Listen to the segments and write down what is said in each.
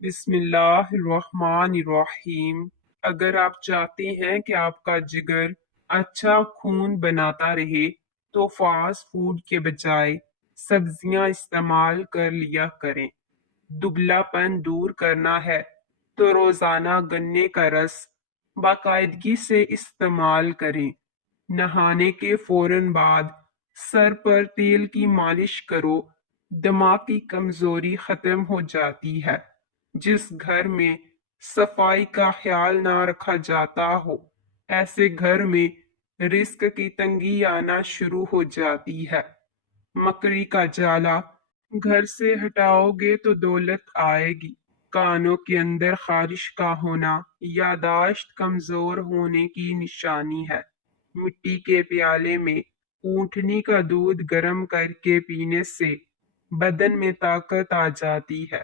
بسم اللہ الرحمن الرحیم۔ اگر آپ چاہتے ہیں کہ آپ کا جگر اچھا خون بناتا رہے تو فاسٹ فوڈ کے بجائے سبزیاں استعمال کر لیا کریں۔ دبلا پن دور کرنا ہے تو روزانہ گنے کا رس باقاعدگی سے استعمال کریں۔ نہانے کے فوراً بعد سر پر تیل کی مالش کرو، دماغ کی کمزوری ختم ہو جاتی ہے۔ جس گھر میں صفائی کا خیال نہ رکھا جاتا ہو، ایسے گھر میں رزق کی تنگی آنا شروع ہو جاتی ہے۔ مکڑی کا جالا گھر سے ہٹاؤ گے تو دولت آئے گی۔ کانوں کے اندر خارش کا ہونا یاداشت کمزور ہونے کی نشانی ہے۔ مٹی کے پیالے میں اونٹنی کا دودھ گرم کر کے پینے سے بدن میں طاقت آ جاتی ہے۔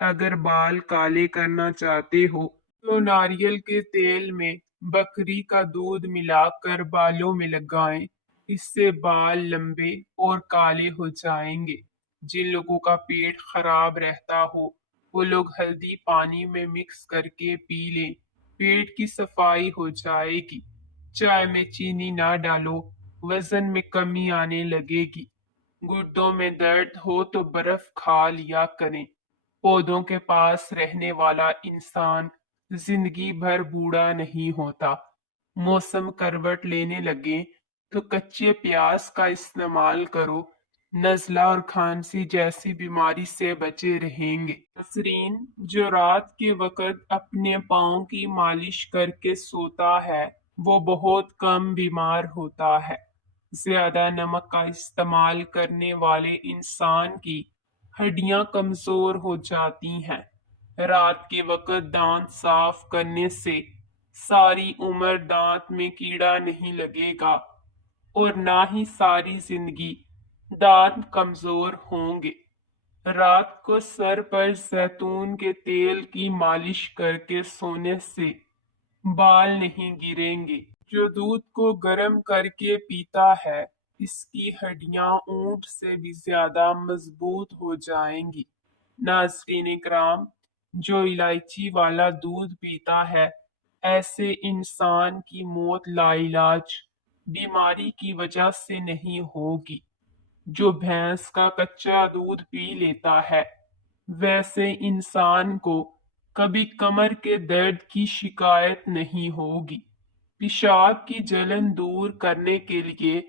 اگر بال کالے کرنا چاہتے ہو تو ناریل کے تیل میں بکری کا دودھ ملا کر بالوں میں لگائیں، اس سے بال لمبے اور کالے ہو جائیں گے۔ جن لوگوں کا پیٹ خراب رہتا ہو وہ لوگ ہلدی پانی میں مکس کر کے پی لیں، پیٹ کی صفائی ہو جائے گی۔ چائے میں چینی نہ ڈالو، وزن میں کمی آنے لگے گی۔ گردوں میں درد ہو تو برف کھا لیا کریں۔ پودوں کے پاس رہنے والا انسان زندگی بھر بوڑھا نہیں ہوتا۔ موسم کروٹ لینے لگے تو کچے پیاز کا استعمال کرو، نزلہ اور کھانسی جیسی بیماری سے بچے رہیں گے۔ نسرین، جو رات کے وقت اپنے پاؤں کی مالش کر کے سوتا ہے وہ بہت کم بیمار ہوتا ہے۔ زیادہ نمک کا استعمال کرنے والے انسان کی ہڈیاں کمزور ہو جاتی ہیں۔ رات کے وقت دانت صاف کرنے سے ساری عمر دانت میں کیڑا نہیں لگے گا اور نہ ہی ساری زندگی دانت کمزور ہوں گے۔ رات کو سر پر زیتون کے تیل کی مالش کر کے سونے سے بال نہیں گریں گے۔ جو دودھ کو گرم کر کے پیتا ہے اس کی ہڈیاں اونٹ سے بھی زیادہ مضبوط ہو جائیں گی۔ ناظرین کرام، جو الائچی والا دودھ پیتا ہے ایسے انسان کی موت لا علاج بیماری کی وجہ سے نہیں ہوگی۔ جو بھینس کا کچا دودھ پی لیتا ہے ویسے انسان کو کبھی کمر کے درد کی شکایت نہیں ہوگی۔ پیشاب کی جلن دور کرنے کے لیے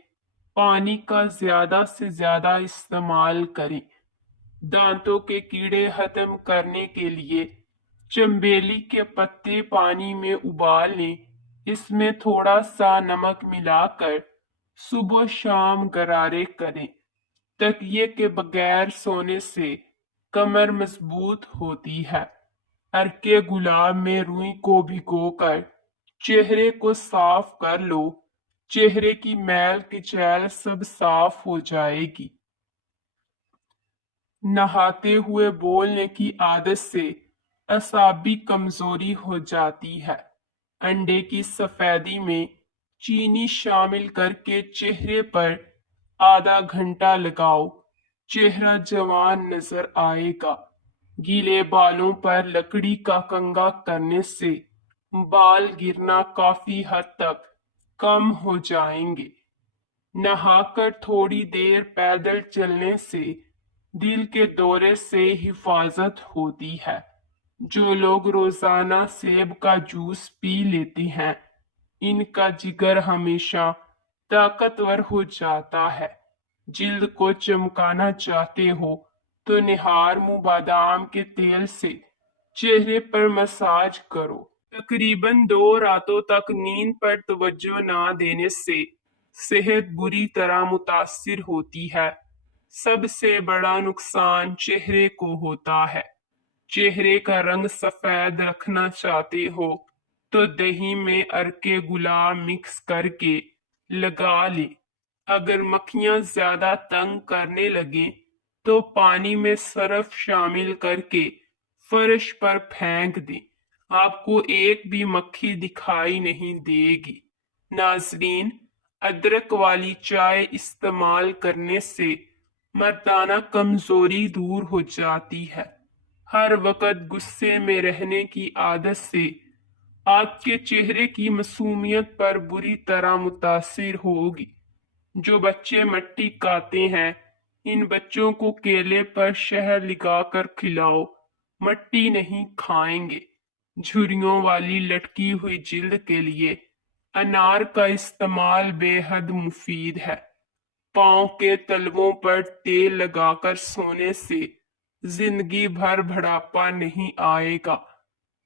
پانی کا زیادہ سے زیادہ استعمال کریں۔ دانتوں کے کیڑے ختم کرنے کے لیے چنبیلی کے پتے پانی میں ابال لیں، اس میں تھوڑا سا نمک ملا کر صبح شام غرارے کریں۔ تکیے کے بغیر سونے سے کمر مضبوط ہوتی ہے۔ ارکے گلاب میں روئی کو بھگو کر چہرے کو صاف کر لو، چہرے کی میل کچیل سب صاف ہو جائے گی۔ نہاتے ہوئے بولنے کی عادت سے اعصابی کمزوری ہو جاتی ہے۔ انڈے کی سفیدی میں چینی شامل کر کے چہرے پر آدھا گھنٹہ لگاؤ، چہرہ جوان نظر آئے گا۔ گیلے بالوں پر لکڑی کا کنگھا کرنے سے بال گرنا کافی حد تک کم ہو جائیں گے۔ نہا کر تھوڑی دیر پیدل چلنے سے دل کے دورے سے حفاظت ہوتی ہے۔ جو لوگ روزانہ سیب کا جوس پی لیتے ہیں ان کا جگر ہمیشہ طاقتور ہو جاتا ہے۔ جلد کو چمکانا چاہتے ہو تو نہار منہ بادام کے تیل سے چہرے پر مساج کرو۔ تقریباً 2 راتوں تک نیند پر توجہ نہ دینے سے صحت بری طرح متاثر ہوتی ہے۔ سب سے بڑا نقصان چہرے کو ہوتا ہے۔ چہرے کا رنگ سفید رکھنا چاہتے ہو تو دہی میں ارکے گلاب مکس کر کے لگا لیں۔ اگر مکھیاں زیادہ تنگ کرنے لگیں تو پانی میں سرف شامل کر کے فرش پر پھینک دیں، آپ کو ایک بھی مکھی دکھائی نہیں دے گی۔ ناظرین، ادرک والی چائے استعمال کرنے سے مردانہ کمزوری دور ہو جاتی ہے۔ ہر وقت غصے میں رہنے کی عادت سے آپ کے چہرے کی معصومیت پر بری طرح متاثر ہوگی۔ جو بچے مٹی کھاتے ہیں، ان بچوں کو کیلے پر شہد لگا کر کھلاؤ، مٹی نہیں کھائیں گے۔ جھریوں والی لٹکی ہوئی جلد کے لیے انار کا استعمال بے حد مفید ہے۔ پاؤں کے تلووں پر تیل لگا کر سونے سے زندگی بھر بڑھاپا نہیں آئے گا۔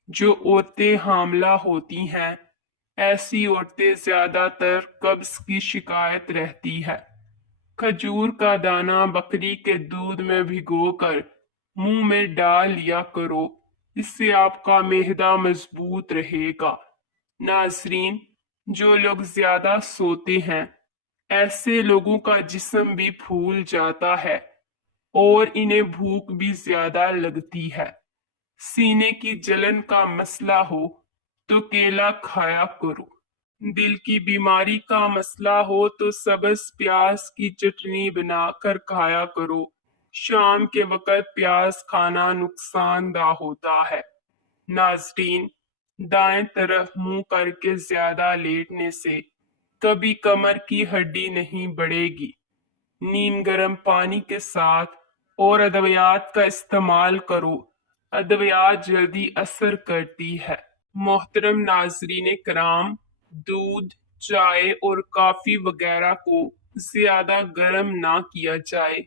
جو عورتیں حاملہ ہوتی ہیں، ایسی عورتیں زیادہ تر قبض کی شکایت رہتی ہے۔ کھجور کا دانہ بکری کے دودھ میں بھگو کر منہ میں ڈال لیا کرو، اس سے آپ کا معدہ مضبوط رہے گا۔ ناظرین، جو لوگ زیادہ سوتے ہیں، ایسے لوگوں کا جسم بھی پھول جاتا ہے اور انہیں بھوک بھی زیادہ لگتی ہے۔ سینے کی جلن کا مسئلہ ہو تو کیلا کھایا کرو۔ دل کی بیماری کا مسئلہ ہو تو سبز پیاز کی چٹنی بنا کر کھایا کرو۔ شام کے وقت پیاز کھانا نقصان دہ ہوتا ہے۔ ناظرین، دائیں طرف منہ کر کے زیادہ لیٹنے سے کبھی کمر کی ہڈی نہیں بڑھے گی۔ نیم گرم پانی کے ساتھ اور ادویات کا استعمال کرو۔ ادویات جلدی اثر کرتی ہے۔ محترم ناظرین کرام، دودھ، چائے اور کافی وغیرہ کو زیادہ گرم نہ کیا جائے،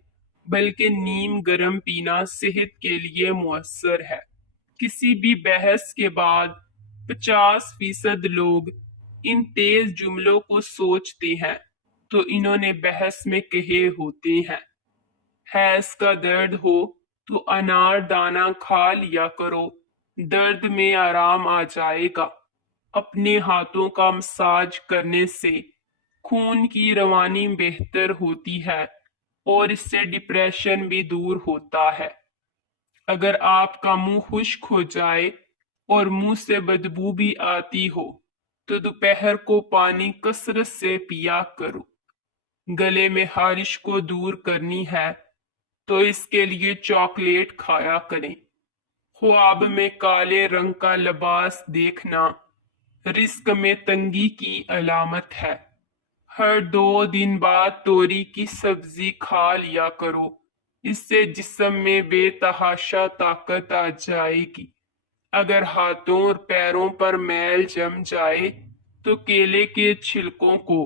بلکہ نیم گرم پینا صحت کے لیے مؤثر ہے۔ کسی بھی بحث کے بعد 50% لوگ ان تیز جملوں کو سوچتے ہیں تو انہوں نے بحث میں کہے ہوتے ہیں۔ حیض کا درد ہو تو انار دانہ کھا لیا کرو، درد میں آرام آ جائے گا۔ اپنے ہاتھوں کا مساج کرنے سے خون کی روانی بہتر ہوتی ہے اور اس سے ڈپریشن بھی دور ہوتا ہے۔ اگر آپ کا منہ خشک ہو جائے اور منہ سے بدبو بھی آتی ہو تو دوپہر کو پانی کثرت سے پیا کرو۔ گلے میں خارش کو دور کرنی ہے تو اس کے لیے چاکلیٹ کھایا کریں۔ خواب میں کالے رنگ کا لباس دیکھنا رزق میں تنگی کی علامت ہے۔ ہر 2 دن بعد توری کی سبزی کھا لیا کرو، اس سے جسم میں بے تحاشا طاقت آ جائے گی۔ اگر ہاتھوں اور پیروں پر میل جم جائے تو کیلے کے چھلکوں کو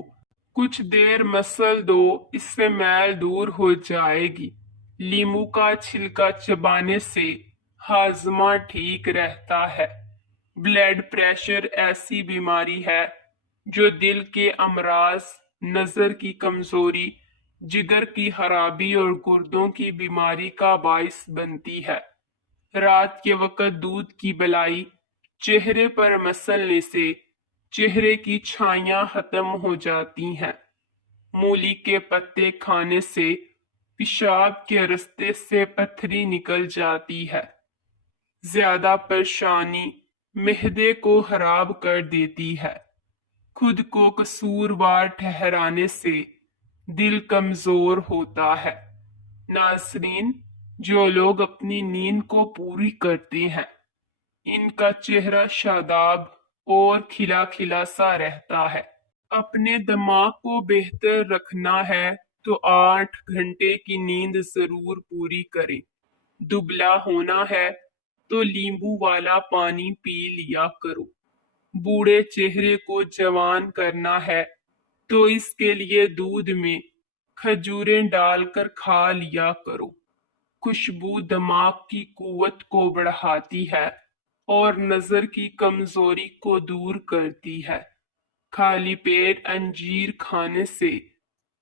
کچھ دیر مسل دو، اس سے میل دور ہو جائے گی۔ لیمو کا چھلکا چبانے سے ہاضمہ ٹھیک رہتا ہے۔ بلڈ پریشر ایسی بیماری ہے جو دل کے امراض، نظر کی کمزوری، جگر کی خرابی اور گردوں کی بیماری کا باعث بنتی ہے۔ رات کے وقت دودھ کی بلائی چہرے پر مسلنے سے چہرے کی چھائیاں ختم ہو جاتی ہیں۔ مولی کے پتے کھانے سے پیشاب کے رستے سے پتھری نکل جاتی ہے۔ زیادہ پریشانی معدے کو خراب کر دیتی ہے۔ خود کو قصوروار ٹھہرانے سے دل کمزور ہوتا ہے۔ ناظرین، جو لوگ اپنی نیند کو پوری کرتے ہیں، ان کا چہرہ شاداب اور کھلا کھلا سا رہتا ہے۔ اپنے دماغ کو بہتر رکھنا ہے تو 8 گھنٹے کی نیند ضرور پوری کریں۔ دبلا ہونا ہے تو لیمبو والا پانی پی لیا کرو۔ بوڑھے چہرے کو جوان کرنا ہے تو اس کے لیے دودھ میں کھجوریں ڈال کر کھا لیا کرو۔ خوشبو دماغ کی قوت کو بڑھاتی ہے اور نظر کی کمزوری کو دور کرتی ہے۔ خالی پیٹ انجیر کھانے سے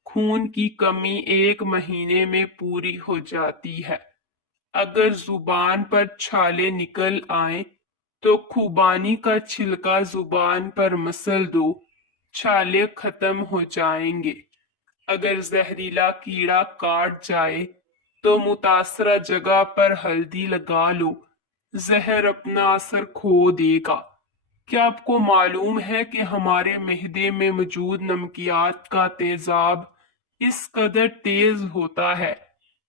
خون کی کمی 1 مہینے میں پوری ہو جاتی ہے۔ اگر زبان پر چھالے نکل آئیں تو خوبانی کا چھلکا زبان پر مسل دو، چھالے ختم ہو جائیں گے۔ اگر زہریلا کیڑا کاٹ جائے تو متاثرہ جگہ پر ہلدی لگا لو، زہر اپنا اثر کھو دے گا۔ کیا آپ کو معلوم ہے کہ ہمارے معدے میں موجود نمکیات کا تیزاب اس قدر تیز ہوتا ہے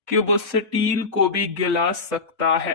کہ وہ سٹیل کو بھی گلا سکتا ہے؟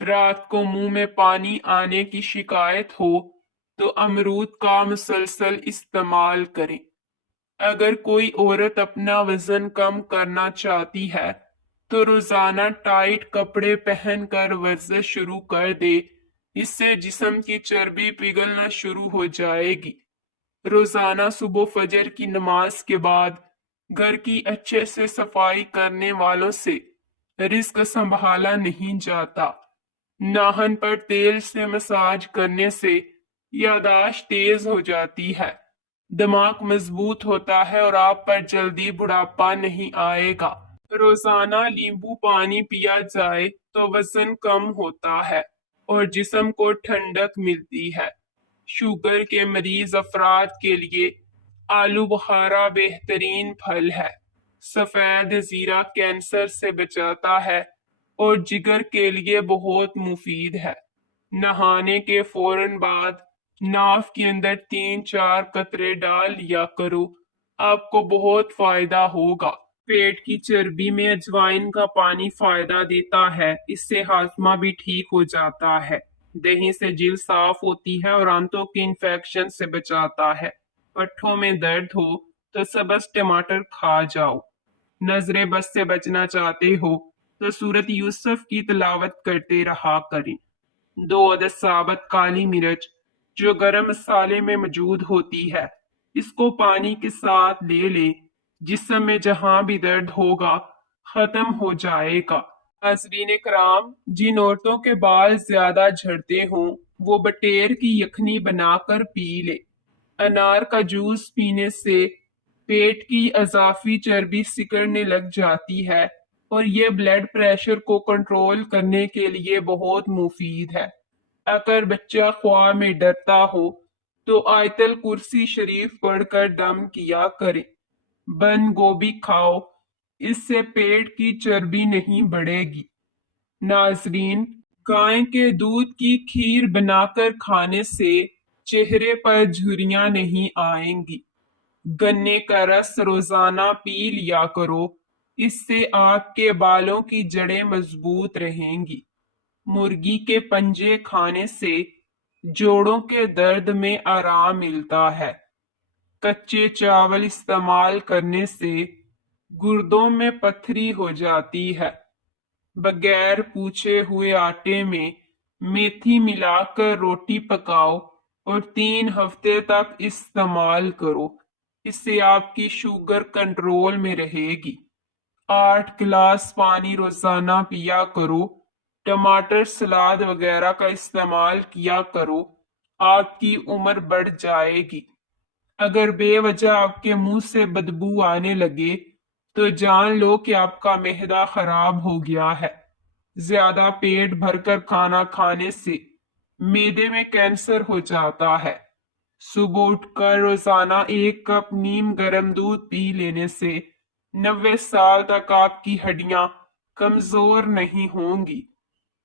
رات کو منہ میں پانی آنے کی شکایت ہو تو امرود کا مسلسل استعمال کریں۔ اگر کوئی عورت اپنا وزن کم کرنا چاہتی ہے تو روزانہ ٹائٹ کپڑے پہن کر ورزش شروع کر دے۔ اس سے جسم کی چربی پگھلنا شروع ہو جائے گی۔ روزانہ صبح فجر کی نماز کے بعد گھر کی اچھے سے صفائی کرنے والوں سے رزق سنبھالا نہیں جاتا۔ ناخن پر تیل سے مساج کرنے سے یادداشت تیز ہو جاتی ہے، دماغ مضبوط ہوتا ہے اور آپ پر جلدی بڑھاپا نہیں آئے گا۔ روزانہ لیمبو پانی پیا جائے تو وزن کم ہوتا ہے اور جسم کو ٹھنڈک ملتی ہے۔ شوگر کے مریض افراد کے لیے آلو بخارا بہترین پھل ہے۔ سفید زیرہ کینسر سے بچاتا ہے اور جگر کے لیے بہت مفید ہے۔ نہانے کے فوراً بعد ناف کے اندر 3-4 قطرے ڈال لیا کرو، آپ کو بہت فائدہ ہوگا۔ پیٹ کی چربی میں اجوائن کا پانی فائدہ دیتا ہے، اس سے ہاضمہ بھی ٹھیک ہو جاتا ہے۔ دہی سے جلد صاف ہوتی ہے اور آنتوں کے انفیکشن سے بچاتا ہے۔ پٹھوں میں درد ہو تو سبز ٹماٹر کھا جاؤ۔ نظر بد سے بچنا چاہتے ہو تو سورت یوسف کی تلاوت کرتے رہا کریں۔ 2 عدد ثابت کالی مرچ جو گرم مسالے میں موجود ہوتی ہے، اس کو پانی کے ساتھ لے لیں، جسم میں جہاں بھی درد ہوگا ختم ہو جائے گا۔ ناظرین کرام، جن عورتوں کے بال زیادہ جھڑتے ہوں وہ بٹیر کی یخنی بنا کر پی لے۔ انار کا جوس پینے سے پیٹ کی اضافی چربی سکڑنے لگ جاتی ہے اور یہ بلڈ پریشر کو کنٹرول کرنے کے لیے بہت مفید ہے۔ اگر بچہ خواب میں ڈرتا ہو تو آیت الکرسی شریف پڑھ کر دم کیا کرے۔ بند گوبھی کھاؤ، اس سے پیٹ کی چربی نہیں بڑھے گی۔ ناظرین، گائے کے دودھ کی کھیر بنا کر کھانے سے چہرے پر جھریاں نہیں آئیں گی۔ گنے کا رس روزانہ پی لیا کرو، اس سے آپ کے بالوں کی جڑیں مضبوط رہیں گی۔ مرغی کے پنجے کھانے سے جوڑوں کے درد میں آرام ملتا ہے۔ کچے چاول استعمال کرنے سے گردوں میں پتھری ہو جاتی ہے۔ بغیر پوچھے ہوئے آٹے میں میتھی ملا کر روٹی پکاؤ اور 3 ہفتے تک استعمال کرو، اس سے آپ کی شوگر کنٹرول میں رہے گی۔ 8 گلاس پانی روزانہ پیا کرو۔ ٹماٹر سلاد وغیرہ کا استعمال کیا کرو، آپ کی عمر بڑھ جائے گی۔ اگر بے وجہ آپ کے منہ سے بدبو آنے لگے تو جان لو کہ آپ کا معدہ خراب ہو گیا ہے۔ زیادہ پیٹ بھر کر کھانا کھانے سے معدے میں کینسر ہو جاتا ہے۔ صبح اٹھ کر روزانہ 1 کپ نیم گرم دودھ پی لینے سے 90 سال تک آپ کی ہڈیاں کمزور نہیں ہوں گی۔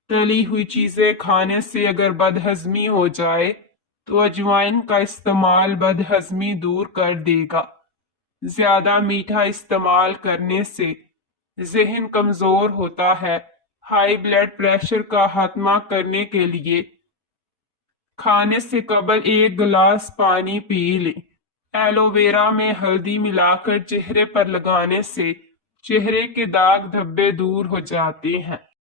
تلی ہوئی چیزیں کھانے سے اگر بدہضمی ہو جائے تو اجوائن کا استعمال بدہضمی دور کر دے گا۔ زیادہ میٹھا استعمال کرنے سے ذہن کمزور ہوتا ہے۔ ہائی بلڈ پریشر کا خاتمہ کرنے کے لیے کھانے سے قبل 1 گلاس پانی پی لیں۔ ایلو ویرا میں ہلدی ملا کر چہرے پر لگانے سے چہرے کے داغ دھبے دور ہو جاتے ہیں۔